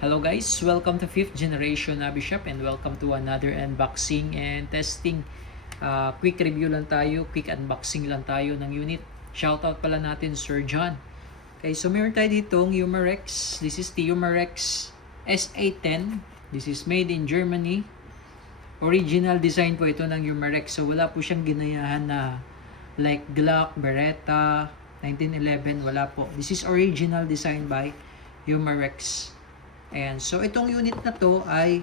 Hello guys, welcome to 5th generation Nabi Shop and welcome to another unboxing and testing. Quick review lang tayo, quick unboxing lang tayo ng unit. Shoutout pala natin Sir John. Okay, so meron tayo ditong Umarex. This is the Umarex SA10. This is made in Germany. Original design po ito ng Umarex. So wala po siyang ginayahan na like Glock, Beretta, 1911. Wala po. This is original design by Umarex. Ayan. So, itong unit na to ay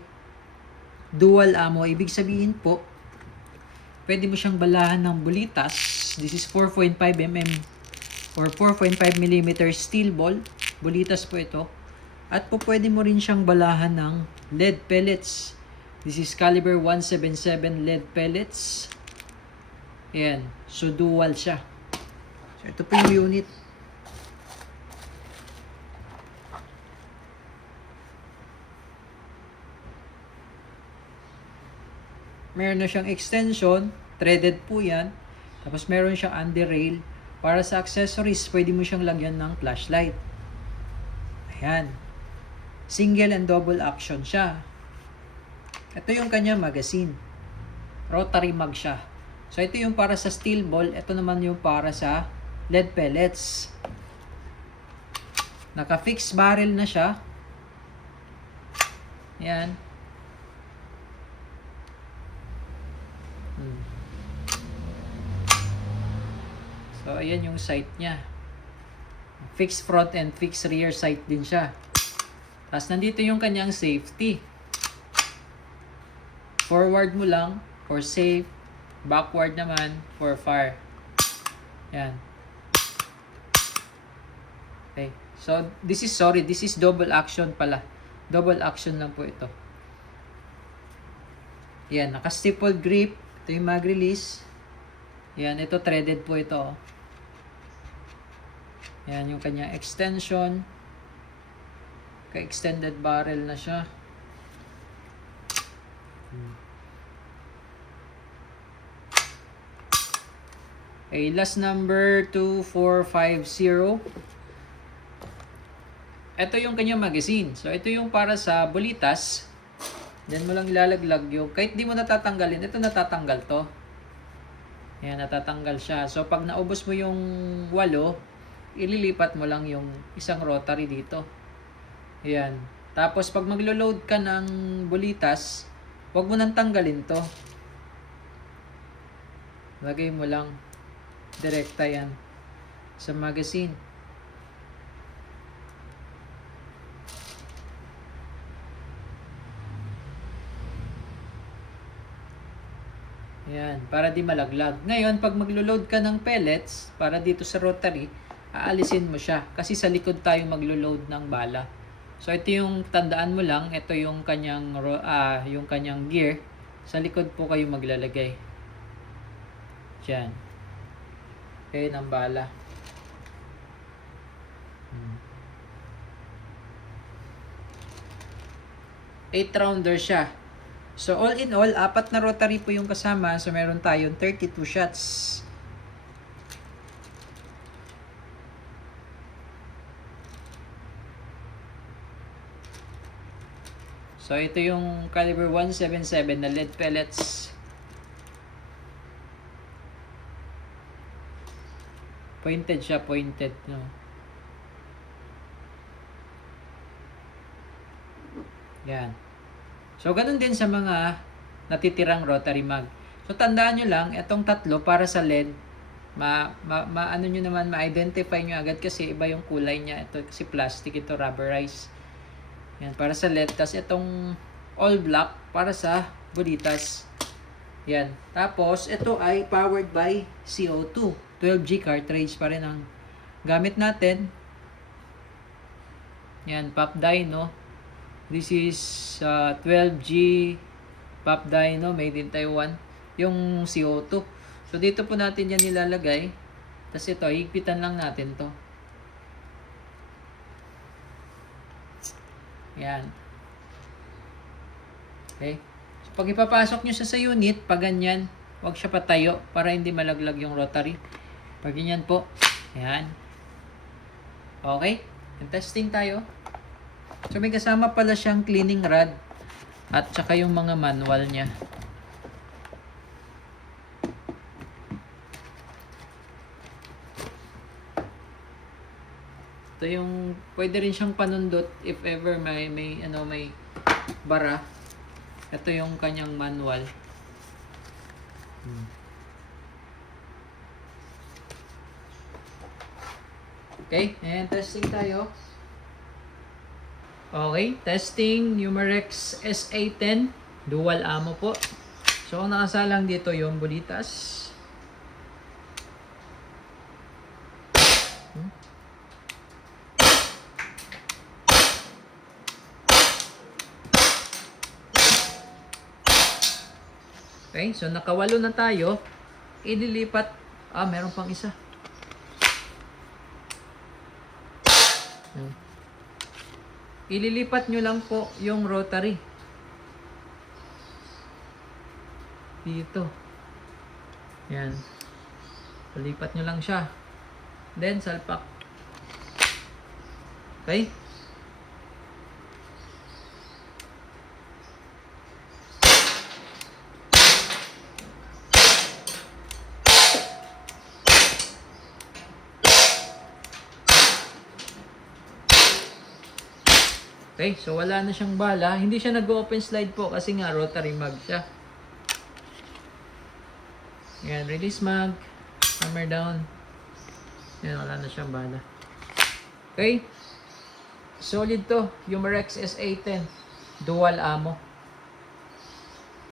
dual ammo. Ibig sabihin po, pwede mo siyang balahan ng bulitas. This is 4.5 mm or 4.5 mm steel ball. Bulitas po ito. At po pwede mo rin siyang balahan ng lead pellets. This is caliber 177 lead pellets. Ayan. So, dual siya. So, ito po yung unit. Meron na siyang extension, threaded po yan. Tapos meron siyang underrail. Para sa accessories, pwede mo siyang lagyan ng flashlight. Ayan. Single and double action siya. Ito yung kanya magazine. Rotary mag siya. So ito yung para sa steel ball. Ito naman yung para sa lead pellets. Naka-fixed barrel na siya. Ayan. So, ayan yung sight niya. Fixed front and fixed rear sight din siya. Tapos, nandito yung kanyang safety. Forward mo lang for safe. Backward naman for fire. Ayan. Okay. So, this is double action pala. Double action lang po ito. Ayan. Naka-stippled grip. Ito yung mag-release. Ayan. Ito threaded po ito. Yan yung kanya extension. Ka-extended barrel na siya. Okay, last number 2450. Ito yung kanya magazine. So ito yung para sa bulitas. Diyan mo lang ilalaglag yung kahit di mo natatanggalin, ito natatanggal to. Ayan, natatanggal siya. So pag naubos mo yung 8, ililipat mo lang yung isang rotary dito. Ayan. Tapos, pag maglo-load ka ng bulitas, huwag mo nang tanggalin to. Lagay mo lang. Direkta yan. Sa magazine. Ayan. Para di malaglag. Ngayon, pag maglo-load ka ng pellets, para dito sa rotary, aalisin mo siya kasi sa likod tayo maglo-load ng bala. So ito yung tandaan mo lang, ito yung kanyang gear. Sa likod po kayo maglalagay. Diyan. Okay, ng bala. 8-rounder siya. So all in all, 4 na rotary po yung kasama. So meron tayong 32 shots. So, ito yung caliber 177 na lead pellets. Pointed siya, pointed, no? Yan. So, ganun din sa mga natitirang rotary mag. So, tandaan nyo lang, itong tatlo para sa lead, ano nyo naman, ma-identify nyo agad kasi iba yung kulay niya. Ito kasi plastic, ito rubberized. Yan, para sa LED. Tapos itong all black para sa bulitas. Yan. Tapos, ito ay powered by CO2. 12G cartridge pa rin ang gamit natin. Yan, Pop Dyno. This is 12G Pop Dyno made in Taiwan. Yung CO2. So, dito po natin yan nilalagay. Tapos ito, higpitan lang natin to. Yan. Okay. So, pag ipapasok nyo siya sa unit, pag ganyan, huwag siya patayo para hindi malaglag yung rotary. Pag ganyan po. Yan. Okay. Testing tayo. So may kasama pala siyang cleaning rod at saka yung mga manual niya. Ito yung pwede rin siyang panundot if ever may bara. Ito yung kanyang manual. Okay, and testing tayo. Okay, testing Numerex SA10 dual ammo po. So ang nakasalang dito yung bulitas. Okay, so nakawalo na tayo. Ililipat, meron pang isa. Ililipat nyo lang po yung rotary. Dito. Yan. Lipat nyo lang siya. Then, salpak. Okay? Okay, so wala na siyang bala. Hindi siya nag-open slide po kasi nga rotary mag siya. Yan, release mag. Hammer down. Yan, wala na siyang bala. Okay. Solid to. Numerex SA10. Dual ammo.